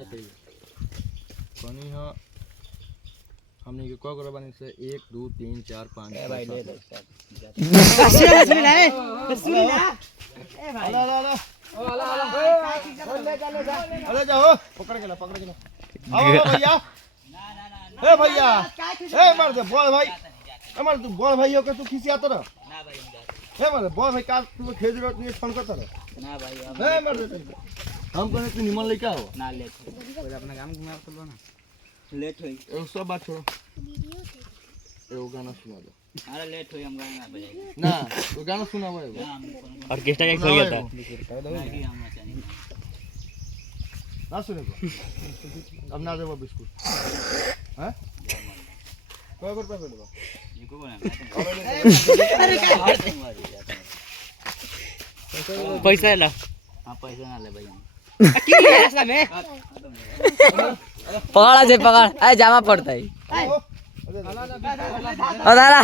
पानी हाँ हमने के क्या करा बनी से 1 2 3 4 5 भाई ले लो सुन ना ए भाई ला अरे जाओ पकड़ के ला आओ भैया ए भैया ए मार दे बोल भाई हमार तू बोल भाई हो के तू खिसिया तो ना भाई ए मार बोल भाई का तू खेज रहा तू फोन करता ना भाई ए मार दे हम कहने तू निमन लेके आओ ना लेट कोई अपना काम घुमा कर लो ना लेट होई ए सब बात छोड़ो ए वो गाना सुना दो अरे लेट होई हम गाना बजाएंगे ना वो गाना सुनाओ ऑर्केस्ट्रा का खो गया था ना सुने को अब ना देबो बिस्कुट हैं कोई रुपया दे दो ये को बना पैसा ला हां पैसा ना ले भाई की है ऐसा में पकड़ा जे पकड़ ए जामा पड़ता है ओ दादा